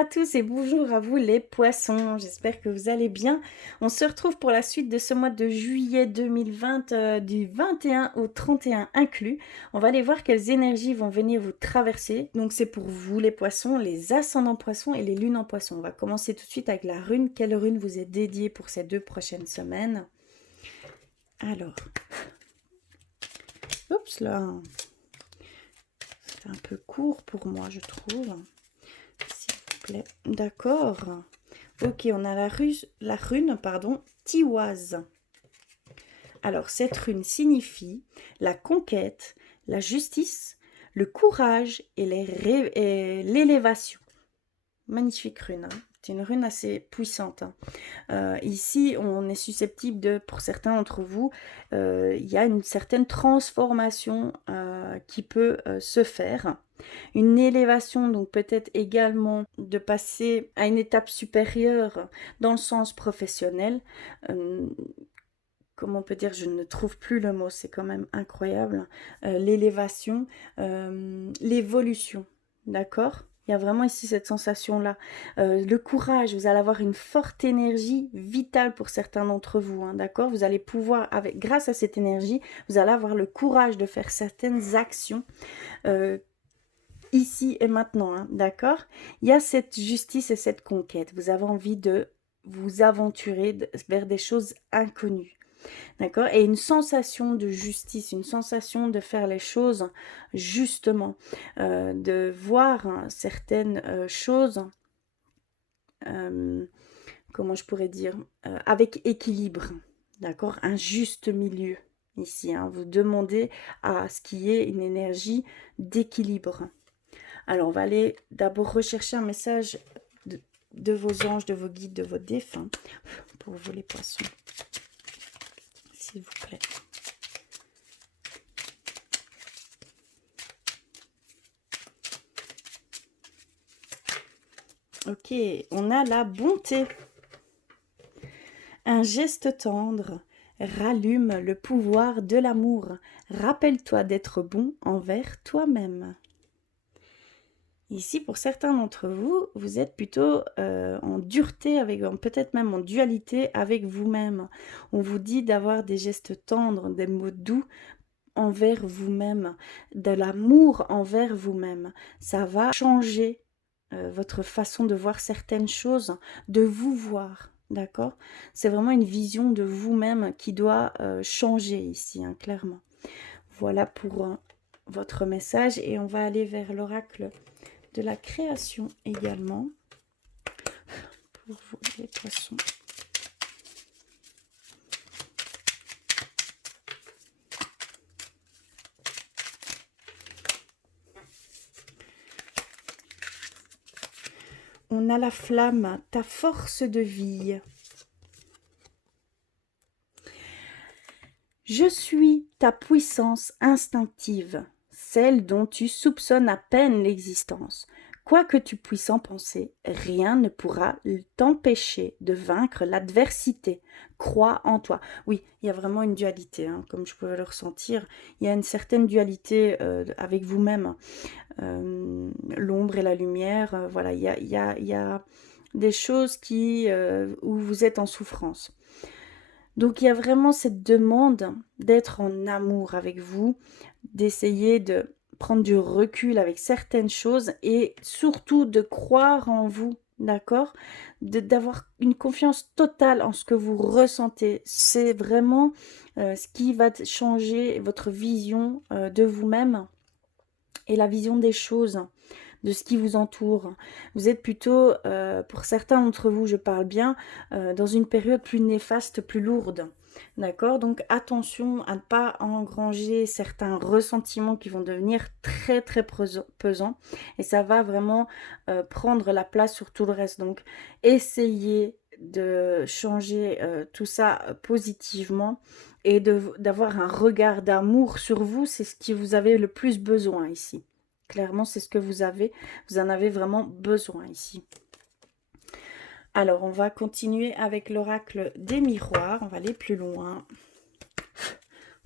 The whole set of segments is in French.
à tous et bonjour à vous les poissons, j'espère que vous allez bien. On se retrouve pour la suite de ce mois de juillet 2020, du 21 au 31 inclus. On va aller voir quelles énergies vont venir vous traverser. Donc c'est pour vous les poissons, les ascendants poissons et les lunes en poissons. On va commencer tout de suite avec la rune. Quelle rune vous est dédiée pour ces 2 prochaines semaines? Alors, oups là, c'est un peu court pour moi je trouve. S'il vous plaît. D'accord. Ok, on a la rune, pardon, Tiwaz. Alors, cette rune signifie la conquête, la justice, le courage et l'élévation. Magnifique rune, hein. C'est une rune assez puissante, hein. Ici, on est susceptible de, pour certains d'entre vous, il y a une certaine transformation qui peut se faire. Une élévation, donc peut-être également de passer à une étape supérieure dans le sens professionnel. Comment on peut dire, je ne trouve plus le mot, c'est quand même incroyable. L'élévation, l'évolution, d'accord? Il y a vraiment ici cette sensation-là. Le courage, vous allez avoir une forte énergie vitale pour certains d'entre vous, hein, d'accord? Vous allez pouvoir, grâce à cette énergie, vous allez avoir le courage de faire certaines actions ici et maintenant, hein, d'accord? Il y a cette justice et cette conquête. Vous avez envie de vous aventurer vers des choses inconnues. D'accord? Et une sensation de justice, une sensation de faire les choses justement, de voir certaines choses, comment je pourrais dire, avec équilibre, d'accord? Un juste milieu ici, hein. Vous demandez à ce qu'il y ait une énergie d'équilibre. Alors, on va aller d'abord rechercher un message de vos anges, de vos guides, de vos défunts, pour vous les poissons, s'il vous plaît. Ok, on a la bonté. Un geste tendre rallume le pouvoir de l'amour. Rappelle-toi d'être bon envers toi-même. Ici, pour certains d'entre vous, vous êtes plutôt en dureté, peut-être même en dualité avec vous-même. On vous dit d'avoir des gestes tendres, des mots doux envers vous-même, de l'amour envers vous-même. Ça va changer votre façon de voir certaines choses, de vous voir, d'accord? C'est vraiment une vision de vous-même qui doit changer ici, hein, clairement. Voilà pour votre message et on va aller vers l'oracle de la création également pour vous les poissons. On a la flamme, ta force de vie. Je suis ta puissance instinctive, celle dont tu soupçonnes à peine l'existence. Quoi que tu puisses en penser, rien ne pourra t'empêcher de vaincre l'adversité. Crois en toi. Oui, il y a vraiment une dualité, hein, comme je peux le ressentir. Il y a une certaine dualité avec vous-même. L'ombre et la lumière, voilà, il y a des choses où vous êtes en souffrance. Donc il y a vraiment cette demande d'être en amour avec vous, d'essayer de prendre du recul avec certaines choses et surtout de croire en vous, d'accord? D'avoir une confiance totale en ce que vous ressentez. C'est vraiment ce qui va changer votre vision de vous-même et la vision des choses, de ce qui vous entoure. Vous êtes plutôt, pour certains d'entre vous, je parle bien, dans une période plus néfaste, plus lourde. D'accord? Donc attention à ne pas engranger certains ressentiments qui vont devenir très très pesants et ça va vraiment prendre la place sur tout le reste. Donc essayez de changer tout ça positivement et d'avoir un regard d'amour sur vous, c'est ce que vous avez le plus besoin ici. Clairement, c'est ce que vous avez. Vous en avez vraiment besoin ici. Alors, on va continuer avec l'oracle des miroirs. On va aller plus loin.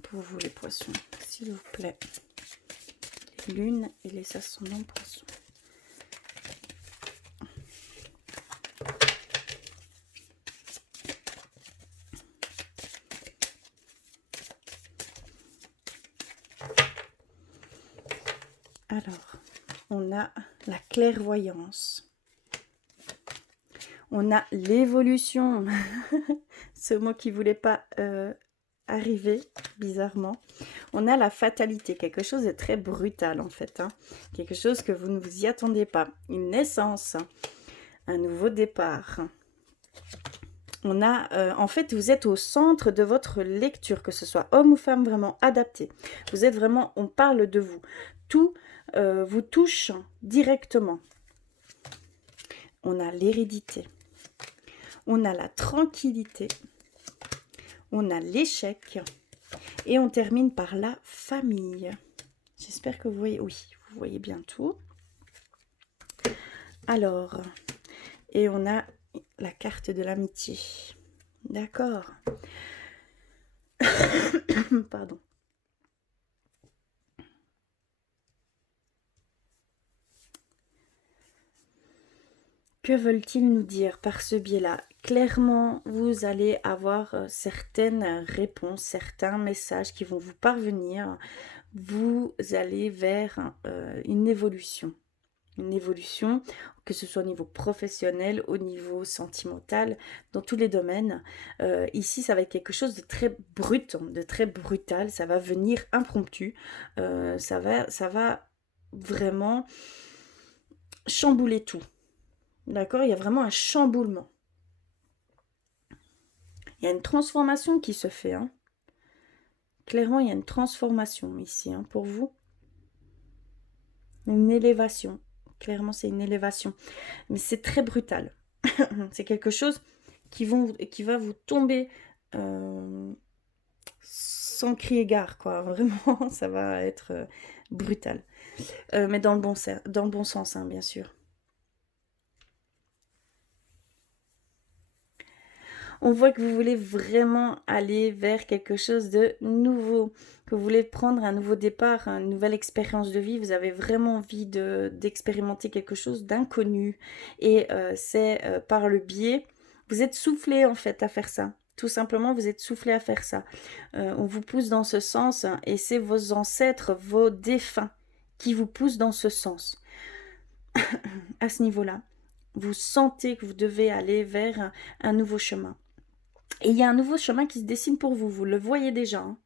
Pour vous, les poissons, s'il vous plaît. Les lunes et les ascendants poissons. Alors, on a la clairvoyance. On a l'évolution. Ce mot qui ne voulait pas arriver, bizarrement. On a la fatalité, quelque chose de très brutal en fait. Hein. Quelque chose que vous ne vous y attendez pas. Une naissance, un nouveau départ. On a, en fait, vous êtes au centre de votre lecture, que ce soit homme ou femme, vraiment adapté. Vous êtes vraiment, on parle de vous. Tout vous touche directement. On a l'hérédité. On a la tranquillité. On a l'échec. Et on termine par la famille. J'espère que vous voyez, oui, vous voyez bien tout. Alors, et on a la carte de l'amitié. D'accord. Pardon. Que veulent-ils nous dire par ce biais-là? Clairement, vous allez avoir certaines réponses, certains messages qui vont vous parvenir. Vous allez vers une évolution. Une évolution, que ce soit au niveau professionnel, au niveau sentimental, dans tous les domaines. Ici, ça va être quelque chose de très brut, de très brutal. Ça va venir impromptu. Ça va vraiment chambouler tout. D'accord? Il y a vraiment un chamboulement. Il y a une transformation qui se fait. Hein. Clairement, il y a une transformation ici hein, pour vous. Une élévation. Clairement, c'est une élévation. Mais c'est très brutal. C'est quelque chose qui va vous tomber sans crier gare, quoi. Vraiment, ça va être brutal. Mais dans le bon sens, hein, bien sûr. On voit que vous voulez vraiment aller vers quelque chose de nouveau, que vous voulez prendre un nouveau départ, une nouvelle expérience de vie. Vous avez vraiment envie d'expérimenter quelque chose d'inconnu. Et c'est par le biais, vous êtes soufflé en fait à faire ça. Tout simplement, vous êtes soufflé à faire ça. On vous pousse dans ce sens hein, et c'est vos ancêtres, vos défunts qui vous poussent dans ce sens. À ce niveau-là, vous sentez que vous devez aller vers un nouveau chemin. Et il y a un nouveau chemin qui se dessine pour vous. Vous le voyez déjà. Hein.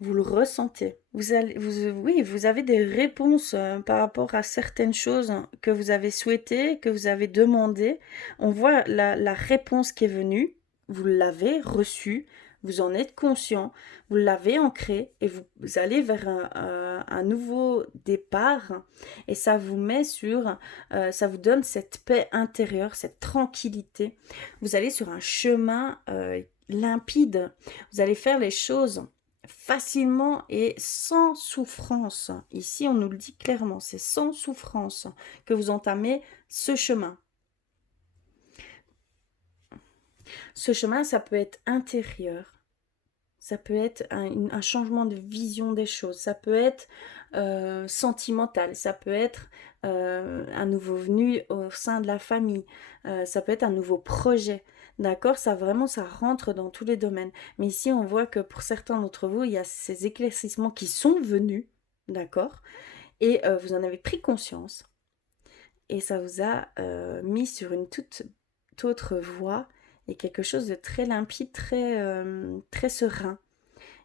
Vous le ressentez. Oui, vous avez des réponses par rapport à certaines choses que vous avez souhaitées, que vous avez demandées. On voit la réponse qui est venue. Vous l'avez reçue. Vous en êtes conscient. Vous l'avez ancré et vous allez vers un nouveau départ. Et ça vous met sur... ça vous donne cette paix intérieure, cette tranquillité. Vous allez sur un chemin limpide. Vous allez faire les choses facilement et sans souffrance. Ici, on nous le dit clairement, c'est sans souffrance que vous entamez ce chemin. Ce chemin, ça peut être intérieur, ça peut être un changement de vision des choses, ça peut être sentimental, ça peut être un nouveau venu au sein de la famille, ça peut être un nouveau projet. D'accord, ça vraiment, ça rentre dans tous les domaines. Mais ici, on voit que pour certains d'entre vous, il y a ces éclaircissements qui sont venus, d'accord, et vous en avez pris conscience, et ça vous a mis sur une toute autre voie, et quelque chose de très limpide, très serein.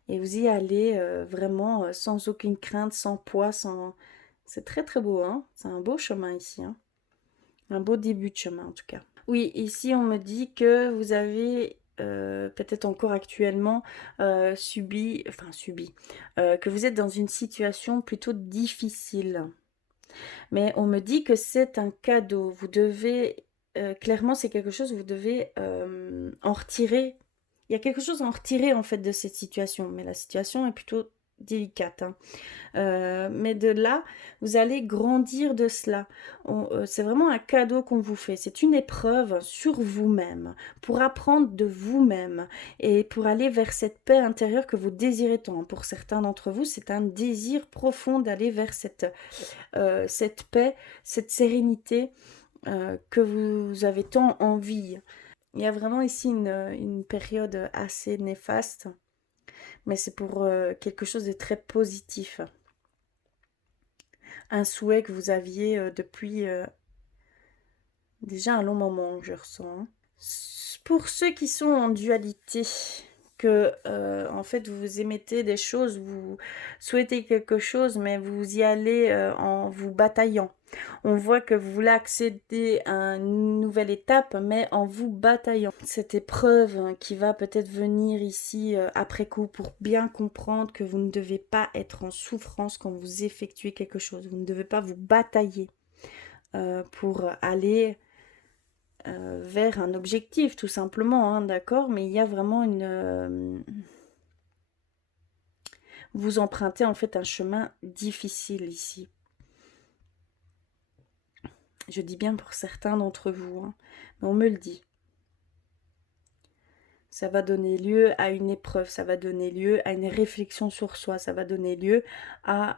Et vous y allez vraiment sans aucune crainte, sans poids, sans... C'est très très beau, hein. C'est un beau chemin ici, hein. Un beau début de chemin en tout cas. Oui, ici on me dit que vous avez peut-être encore actuellement subi, que vous êtes dans une situation plutôt difficile. Mais on me dit que c'est un cadeau. Vous devez, clairement c'est quelque chose, vous devez en retirer. Il y a quelque chose à en retirer en fait de cette situation. Mais la situation est plutôt délicate. Hein. Mais de là, vous allez grandir de cela. C'est vraiment un cadeau qu'on vous fait. C'est une épreuve sur vous-même, pour apprendre de vous-même et pour aller vers cette paix intérieure que vous désirez tant. Pour certains d'entre vous, c'est un désir profond d'aller vers cette paix, cette sérénité que vous avez tant envie. Il y a vraiment ici une période assez néfaste, mais c'est pour quelque chose de très positif. un souhait que vous aviez depuis déjà un long moment, je ressens, hein. Pour ceux qui sont en dualité, que en fait vous émettez des choses, vous souhaitez quelque chose, mais vous y allez en vous bataillant. On voit que vous voulez accéder à une nouvelle étape, mais en vous bataillant. Cette épreuve qui va peut-être venir ici après coup pour bien comprendre que vous ne devez pas être en souffrance quand vous effectuez quelque chose. Vous ne devez pas vous batailler pour aller vers un objectif, tout simplement, hein, d'accord? Mais il y a vraiment une... vous empruntez en fait un chemin difficile ici. Je dis bien pour certains d'entre vous, hein, mais on me le dit. Ça va donner lieu à une épreuve, ça va donner lieu à une réflexion sur soi, ça va donner lieu à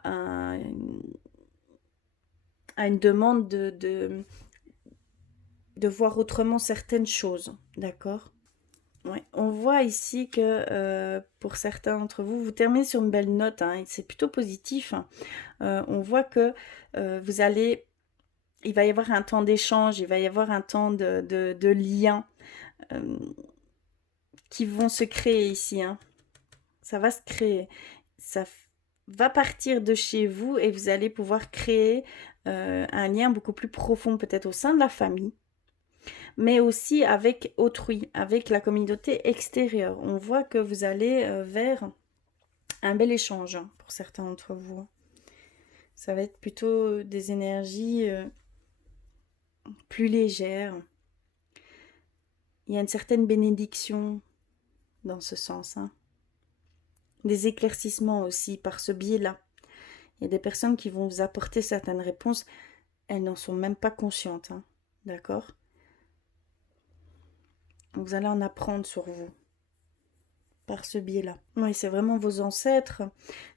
une demande de voir autrement certaines choses, d'accord? Ouais. On voit ici que pour certains d'entre vous, vous terminez sur une belle note, hein, c'est plutôt positif. On voit que vous allez, il va y avoir un temps d'échange, il va y avoir un temps de lien qui vont se créer ici, hein. Ça va se créer. Ça va partir de chez vous et vous allez pouvoir créer un lien beaucoup plus profond, peut-être au sein de la famille, mais aussi avec autrui, avec la communauté extérieure. On voit que vous allez vers un bel échange hein, pour certains d'entre vous. Ça va être plutôt des énergies plus légères. Il y a une certaine bénédiction dans ce sens, hein. Des éclaircissements aussi par ce biais-là. Il y a des personnes qui vont vous apporter certaines réponses, elles n'en sont même pas conscientes, hein. D'accord? Vous allez en apprendre sur vous par ce biais-là. Oui, c'est vraiment vos ancêtres,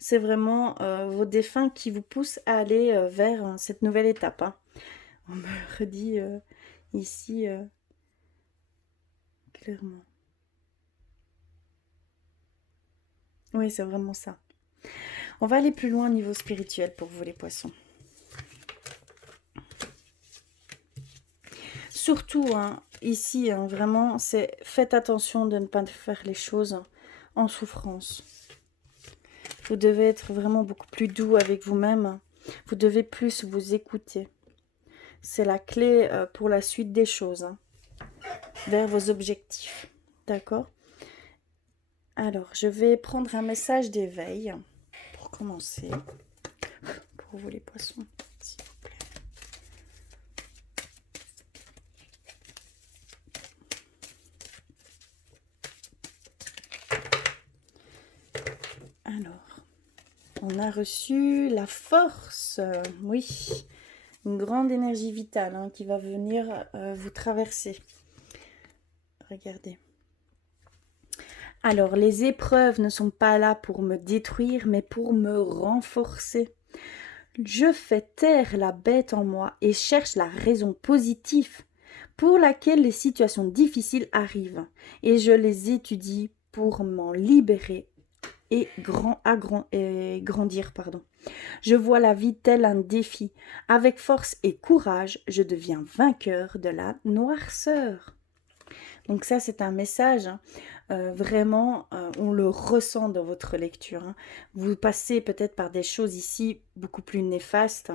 c'est vraiment vos défunts qui vous poussent à aller vers cette nouvelle étape, hein. On me redit ici clairement. Oui, c'est vraiment ça. On va aller plus loin au niveau spirituel pour vous les poissons. Surtout, hein, ici, hein, vraiment, c'est faites attention de ne pas faire les choses en souffrance. Vous devez être vraiment beaucoup plus doux avec vous-même. Vous devez plus vous écouter. C'est la clé pour la suite des choses, hein, vers vos objectifs. D'accord? Alors, je vais prendre un message d'éveil pour commencer. Pour vous les poissons, s'il vous plaît. Alors, on a reçu la force, oui, une grande énergie vitale hein, qui va venir vous traverser. Regardez. Alors, les épreuves ne sont pas là pour me détruire, mais pour me renforcer. Je fais taire la bête en moi et cherche la raison positive pour laquelle les situations difficiles arrivent, et je les étudie pour m'en libérer et grandir. Je vois la vie tel un défi. Avec force et courage, je deviens vainqueur de la noirceur. Donc ça, c'est un message, hein, vraiment, on le ressent dans votre lecture, hein. Vous passez peut-être par des choses ici beaucoup plus néfastes,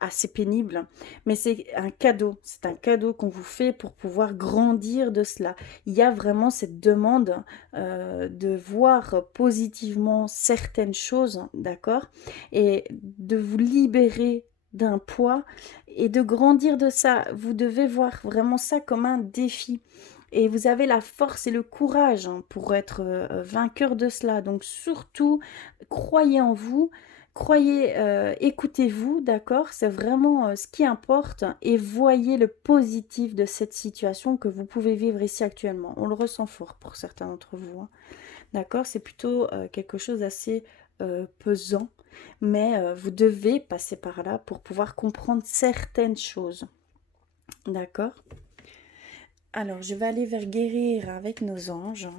assez pénibles, mais c'est un cadeau qu'on vous fait pour pouvoir grandir de cela. Il y a vraiment cette demande de voir positivement certaines choses, d'accord, et de vous libérer d'un poids et de grandir de ça. Vous devez voir vraiment ça comme un défi. Et vous avez la force et le courage hein, pour être vainqueur de cela. Donc surtout, croyez en vous, croyez, écoutez-vous, d'accord? C'est vraiment ce qui importe. Et voyez le positif de cette situation que vous pouvez vivre ici actuellement. On le ressent fort pour certains d'entre vous, hein. D'accord? C'est plutôt quelque chose d'assez pesant. Mais vous devez passer par là pour pouvoir comprendre certaines choses. D'accord? Alors, je vais aller vers guérir avec nos anges.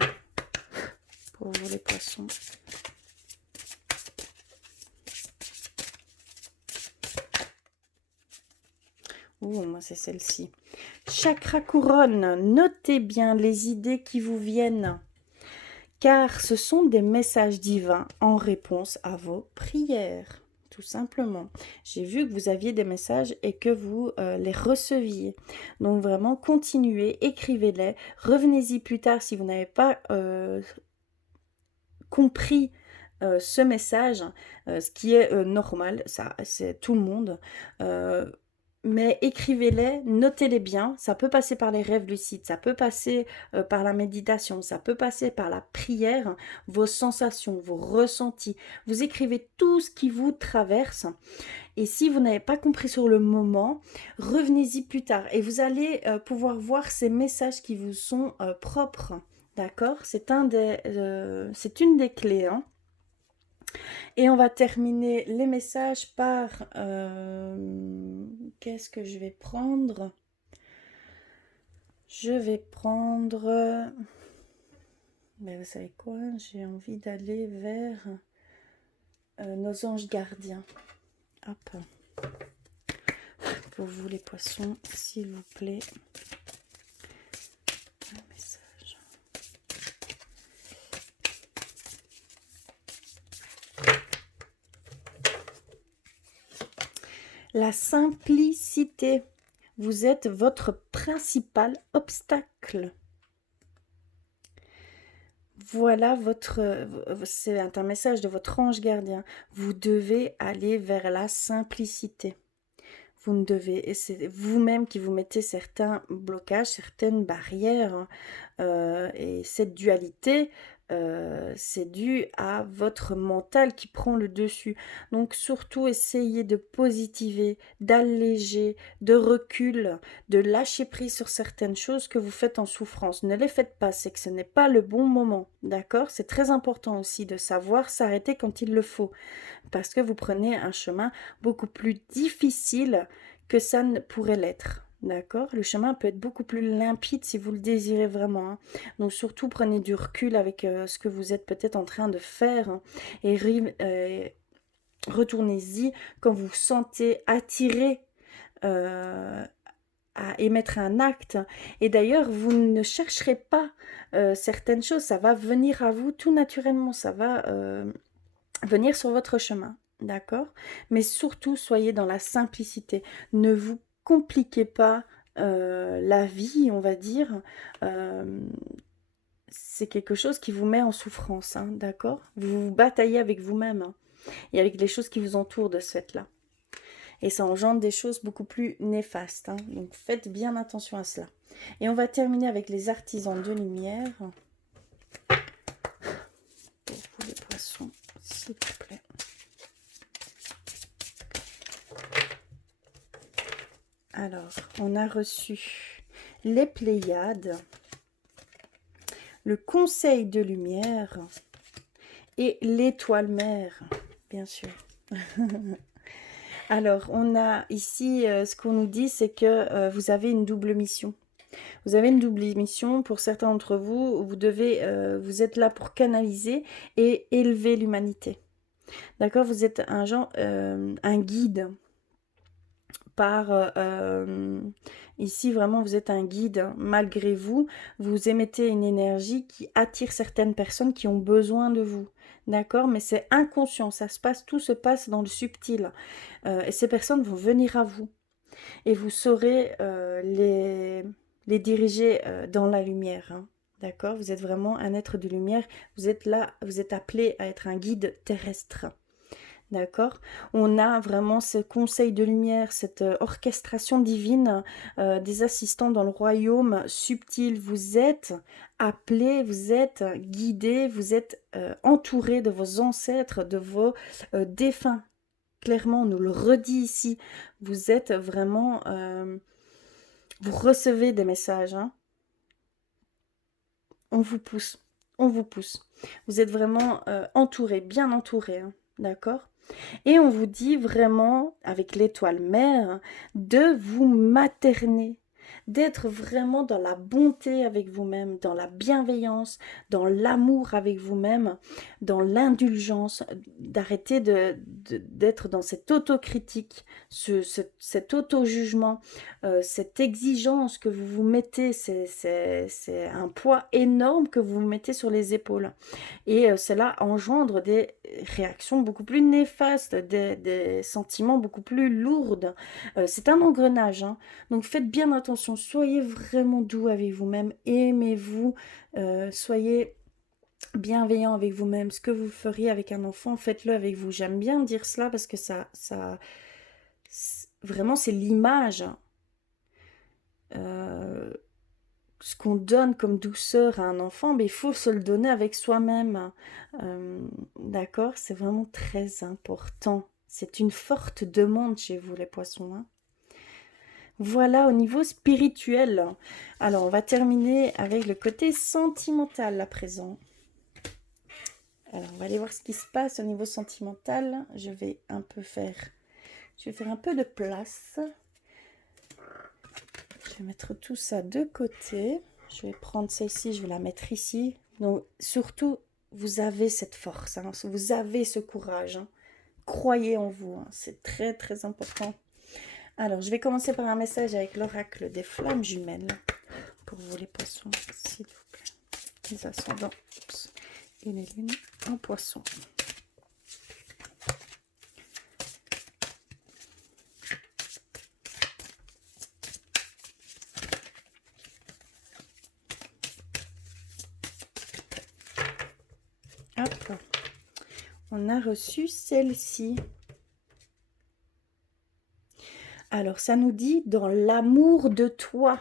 Pour vous les poissons. Ouh, moi c'est celle-ci. Chakra couronne, notez bien les idées qui vous viennent, car ce sont des messages divins en réponse à vos prières, tout simplement. J'ai vu que vous aviez des messages et que vous les receviez. Donc vraiment, continuez, écrivez-les, revenez-y plus tard si vous n'avez pas compris ce message, ce qui est normal, ça c'est tout le monde. Mais écrivez-les, notez-les bien. Ça peut passer par les rêves lucides, ça peut passer par la méditation, ça peut passer par la prière, vos sensations, vos ressentis. Vous écrivez tout ce qui vous traverse. Et si vous n'avez pas compris sur le moment, revenez-y plus tard. Et vous allez pouvoir voir ces messages qui vous sont propres. D'accord? C'est une des clés, hein. Et on va terminer les messages par... qu'est-ce que je vais prendre? Je vais prendre... Mais vous savez quoi? J'ai envie d'aller vers nos anges gardiens. Hop. Pour vous les poissons, s'il vous plaît. Un message. La simplicité. Vous êtes votre principal obstacle. Voilà c'est un message de votre ange gardien. Vous devez aller vers la simplicité. Vous ne devez, et c'est vous-même qui vous mettez certains blocages, certaines barrières. Et cette dualité, c'est dû à votre mental qui prend le dessus. Donc surtout, essayez de positiver, d'alléger, de recul, de lâcher prise sur certaines choses que vous faites en souffrance. Ne les faites pas, c'est que ce n'est pas le bon moment, d'accord? C'est très important aussi de savoir s'arrêter quand il le faut, parce que vous prenez un chemin beaucoup plus difficile que ça ne pourrait l'être. D'accord? Le chemin peut être beaucoup plus limpide si vous le désirez vraiment, hein. Donc surtout, prenez du recul avec ce que vous êtes peut-être en train de faire, hein, et retournez-y quand vous vous sentez attiré à émettre un acte. Et d'ailleurs, vous ne chercherez pas certaines choses, ça va venir à vous tout naturellement, ça va venir sur votre chemin. D'accord? Mais surtout, soyez dans la simplicité. Ne vous compliquez pas la vie, on va dire. C'est quelque chose qui vous met en souffrance, hein, d'accord? Vous vous bataillez avec vous-même, hein, et avec les choses qui vous entourent de ce fait-là. Et ça engendre des choses beaucoup plus néfastes, hein. Donc faites bien attention à cela. Et on va terminer avec les artisans de lumière. Pour vous les poissons, s'il vous plaît. Alors, on a reçu les Pléiades, le Conseil de lumière et l'étoile mère, bien sûr. Alors, on a ici, ce qu'on nous dit, c'est que vous avez une double mission. Vous avez une double mission. Pour certains d'entre vous, vous êtes là pour canaliser et élever l'humanité. D'accord? Vous êtes un guide. Ici vraiment vous êtes un guide, hein. Malgré vous, vous émettez une énergie qui attire certaines personnes qui ont besoin de vous, d'accord? Mais c'est inconscient, tout se passe dans le subtil, et ces personnes vont venir à vous et vous saurez les diriger dans la lumière, hein. D'accord? Vous êtes vraiment un être de lumière, vous êtes là, vous êtes appelé à être un guide terrestre. D'accord? On a vraiment ce conseil de lumière, cette orchestration divine des assistants dans le royaume subtil. Vous êtes appelés, vous êtes guidés, vous êtes entourés de vos ancêtres, de vos défunts. Clairement, on nous le redit ici. Vous êtes vraiment... vous recevez des messages, hein. On vous pousse, on vous pousse. Vous êtes vraiment entourés, bien entourés, hein. D'accord? Et on vous dit vraiment, avec l'étoile mère, de vous materner, d'être vraiment dans la bonté avec vous-même, dans la bienveillance, dans l'amour avec vous-même, dans l'indulgence, d'arrêter d'être dans cette autocritique, cet auto-jugement, cette exigence que vous vous mettez, c'est un poids énorme que vous vous mettez sur les épaules. Et cela engendre des réactions beaucoup plus néfastes, des sentiments beaucoup plus lourds. C'est un engrenage, hein. Donc faites bien attention, soyez vraiment doux avec vous-même, aimez-vous, soyez bienveillant avec vous-même. Ce que vous feriez avec un enfant, faites-le avec vous. J'aime bien dire cela parce que vraiment c'est l'image. Euh, Ce qu'on donne comme douceur à un enfant, mais il faut se le donner avec soi-même. D'accord? C'est vraiment très important. C'est une forte demande chez vous, les poissons, hein. Voilà au niveau spirituel. Alors, on va terminer avec le côté sentimental à présent. Alors, on va aller voir ce qui se passe au niveau sentimental. Je vais faire un peu de place. Je vais mettre tout ça de côté. Je vais prendre celle-ci, je vais la mettre ici. Donc, surtout, vous avez cette force, hein, vous avez ce courage, hein. Croyez en vous, hein, c'est très, très important. Alors, je vais commencer par un message avec l'oracle des flammes jumelles. Pour vous, les poissons, s'il vous plaît. Les ascendants et les lunes en poisson. Hop. On a reçu celle-ci. Alors, ça nous dit dans l'amour de toi.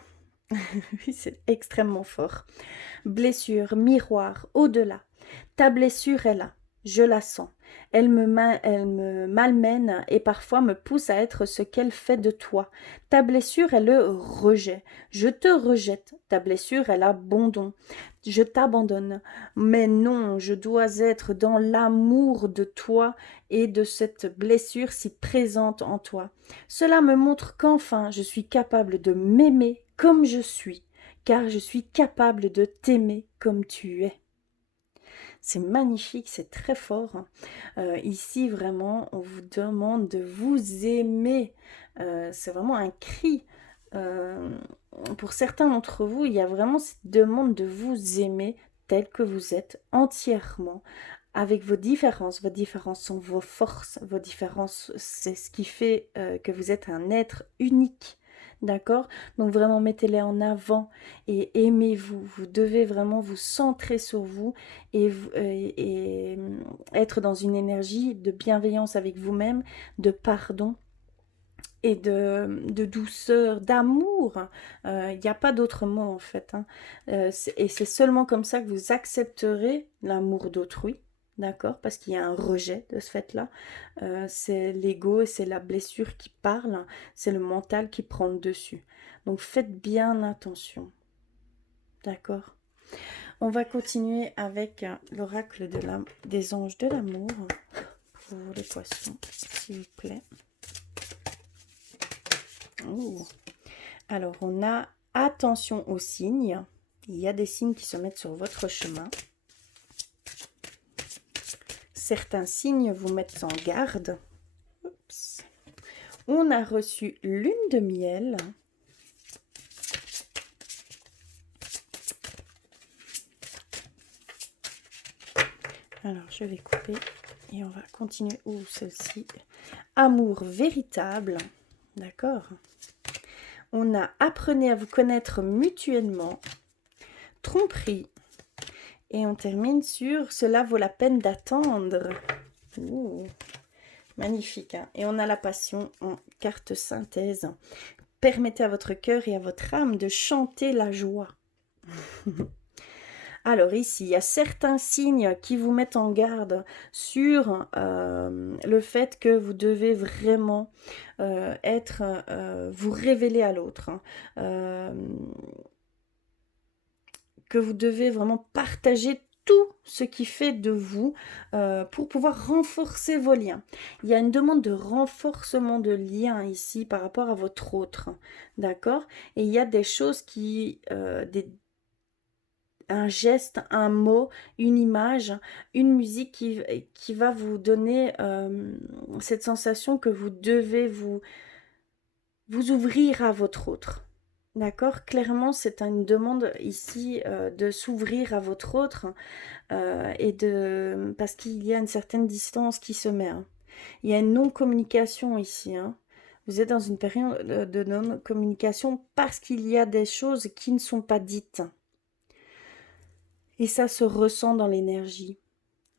Oui, c'est extrêmement fort. Blessure, miroir, au-delà. Ta blessure est là. Je la sens. Elle me malmène et parfois me pousse à être ce qu'elle fait de toi. Ta blessure est le rejet. Je te rejette. Ta blessure est l'abandon. Je t'abandonne. Mais non, je dois être dans l'amour de toi et de cette blessure si présente en toi. Cela me montre qu'enfin je suis capable de m'aimer comme je suis, car je suis capable de t'aimer comme tu es. C'est magnifique, c'est très fort, hein. Ici, vraiment, on vous demande de vous aimer. C'est vraiment un cri. Euh, pour certains d'entre vous, il y a vraiment cette demande de vous aimer tel que vous êtes entièrement, avec vos différences. Vos différences sont vos forces. Vos différences, c'est ce qui fait que vous êtes un être unique. D'accord? Donc vraiment, mettez-les en avant et aimez-vous. Vous devez vraiment vous centrer sur vous et être dans une énergie de bienveillance avec vous-même, de pardon et de douceur, d'amour. Il n'y a pas d'autre mot en fait, hein. Et c'est seulement comme ça que vous accepterez l'amour d'autrui. D'accord? Parce qu'il y a un rejet de ce fait-là. C'est l'ego et c'est la blessure qui parle. C'est le mental qui prend le dessus. Donc faites bien attention. D'accord? On va continuer avec l'oracle des anges de l'amour. Pour vous les poissons, s'il vous plaît. Oh. Alors, on a attention aux signes. Il y a des signes qui se mettent sur votre chemin. Certains signes vous mettent en garde. Oups. On a reçu lune de miel. Alors, je vais couper et on va continuer. Oh, celle-ci. Amour véritable. D'accord. On a apprenez à vous connaître mutuellement. Tromperie. Et on termine sur cela vaut la peine d'attendre. Ouh, magnifique, hein. Et on a la passion en carte synthèse. Permettez à votre cœur et à votre âme de chanter la joie. Alors ici, il y a certains signes qui vous mettent en garde sur le fait que vous devez vraiment vous révéler à l'autre, hein. Que vous devez vraiment partager tout ce qui fait de vous pour pouvoir renforcer vos liens. Il y a une demande de renforcement de liens ici par rapport à votre autre, d'accord? Et il y a des choses un geste, un mot, une image, une musique qui va vous donner cette sensation que vous devez vous ouvrir à votre autre. D'accord? Clairement, c'est une demande ici de s'ouvrir à votre autre parce qu'il y a une certaine distance qui se met. Hein. Il y a une non-communication ici. Hein. Vous êtes dans une période de non-communication parce qu'il y a des choses qui ne sont pas dites. Et ça se ressent dans l'énergie.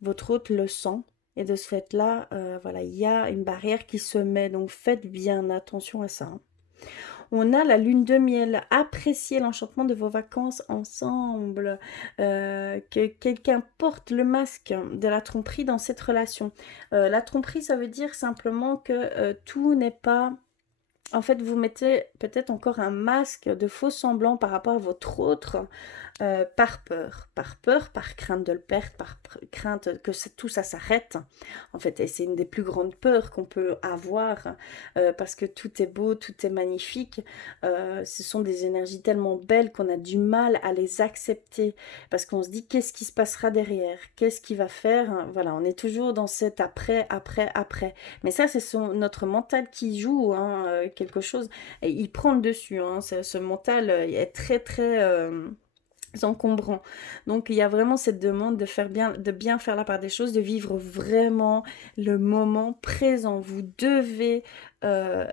Votre hôte le sent. Et de ce fait-là, voilà, il y a une barrière qui se met. Donc faites bien attention à ça. Hein. On a la lune de miel. Appréciez l'enchantement de vos vacances ensemble. Que quelqu'un porte le masque de la tromperie dans cette relation. La tromperie, ça veut dire simplement que tout n'est pas... En fait, vous mettez peut-être encore un masque de faux semblant par rapport à votre autre par peur, par crainte de le perdre, par crainte que tout ça s'arrête. En fait, et c'est une des plus grandes peurs qu'on peut avoir parce que tout est beau, tout est magnifique. Ce sont des énergies tellement belles qu'on a du mal à les accepter parce qu'on se dit qu'est-ce qui se passera derrière, qu'est-ce qui va faire. Voilà, on est toujours dans cet après. Mais ça, c'est notre mental qui joue quelque chose et il prend le dessus. Hein. Ce mental est très encombrant. Donc il y a vraiment cette demande de bien faire la part des choses, de vivre vraiment le moment présent. Euh,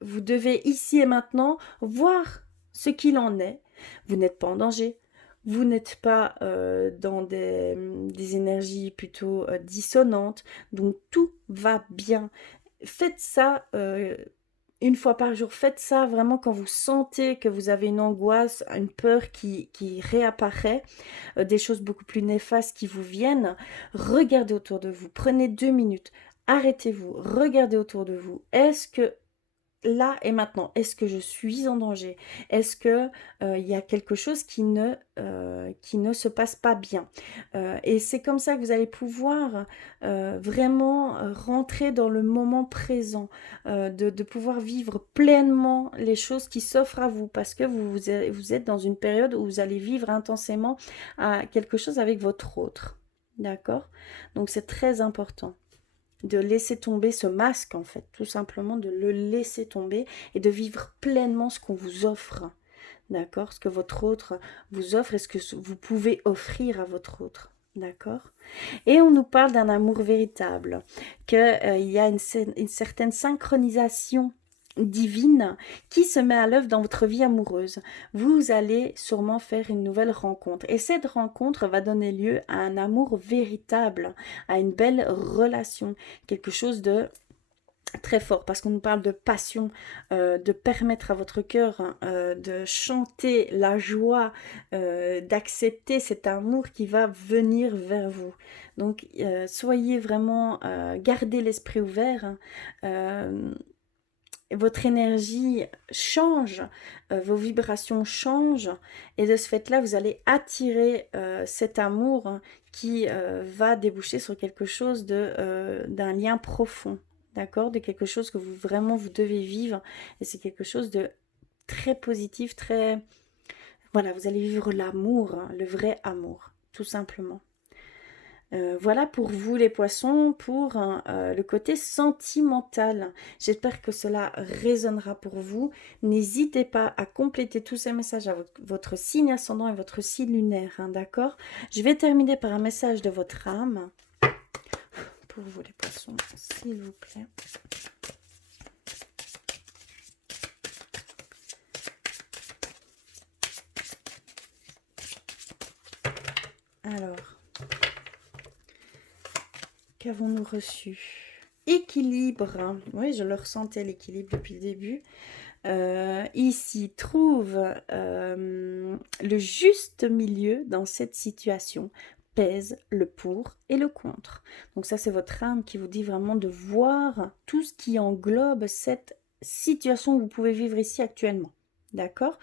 vous devez ici et maintenant voir ce qu'il en est. Vous n'êtes pas en danger. Vous n'êtes pas dans des énergies plutôt dissonantes. Donc tout va bien. Faites ça une fois par jour, faites ça vraiment quand vous sentez que vous avez une angoisse, une peur qui réapparaît, des choses beaucoup plus néfastes qui vous viennent. Regardez autour de vous, prenez 2 minutes, arrêtez-vous, regardez autour de vous. Est-ce que là et maintenant, est-ce que je suis en danger? Est-ce que il y a quelque chose qui ne se passe pas bien? Et c'est comme ça que vous allez pouvoir vraiment rentrer dans le moment présent, de pouvoir vivre pleinement les choses qui s'offrent à vous, parce que vous êtes dans une période où vous allez vivre intensément quelque chose avec votre autre. D'accord? Donc c'est très important de laisser tomber ce masque, en fait, tout simplement de le laisser tomber et de vivre pleinement ce qu'on vous offre, d'accord? Ce que votre autre vous offre et ce que vous pouvez offrir à votre autre, d'accord? Et on nous parle d'un amour véritable, qu'il y a une certaine synchronisation divine qui se met à l'œuvre dans votre vie amoureuse. Vous allez sûrement faire une nouvelle rencontre et cette rencontre va donner lieu à un amour véritable, à une belle relation, quelque chose de très fort parce qu'on nous parle de passion, de permettre à votre cœur de chanter la joie, d'accepter cet amour qui va venir vers vous. Donc soyez vraiment, gardez l'esprit ouvert. Votre énergie change, vos vibrations changent et de ce fait-là, vous allez attirer cet amour qui va déboucher sur quelque chose d'un lien profond, d'accord? De quelque chose que vous devez vivre et c'est quelque chose de très positif, très... Voilà, vous allez vivre l'amour, hein, le vrai amour, tout simplement. Voilà pour vous les poissons, pour le côté sentimental. J'espère que cela résonnera pour vous. N'hésitez pas à compléter tous ces messages à votre signe ascendant et votre signe lunaire, hein, d'accord? Je vais terminer par un message de votre âme. Pour vous les poissons, s'il vous plaît. Alors... Qu'avons-nous reçu? Équilibre. Oui, je le ressentais, l'équilibre depuis le début. Ici, trouve le juste milieu dans cette situation. Pèse le pour et le contre. Donc ça, c'est votre âme qui vous dit vraiment de voir tout ce qui englobe cette situation que vous pouvez vivre ici actuellement. D'accord?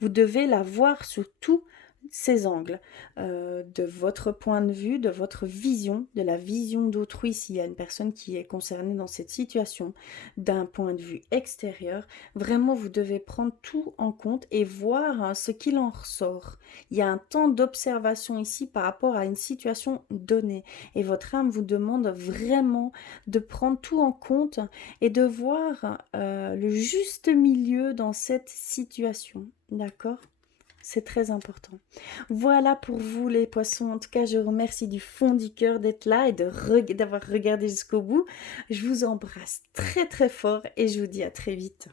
Vous devez la voir sous tous ces angles, de votre point de vue, de votre vision, de la vision d'autrui s'il y a une personne qui est concernée dans cette situation, d'un point de vue extérieur. Vraiment, vous devez prendre tout en compte et voir ce qu'il en ressort. Il y a un temps d'observation ici par rapport à une situation donnée et votre âme vous demande vraiment de prendre tout en compte et de voir le juste milieu dans cette situation. D'accord? C'est très important. Voilà pour vous les poissons. En tout cas, je vous remercie du fond du cœur d'être là et d'avoir regardé jusqu'au bout. Je vous embrasse très très fort et je vous dis à très vite.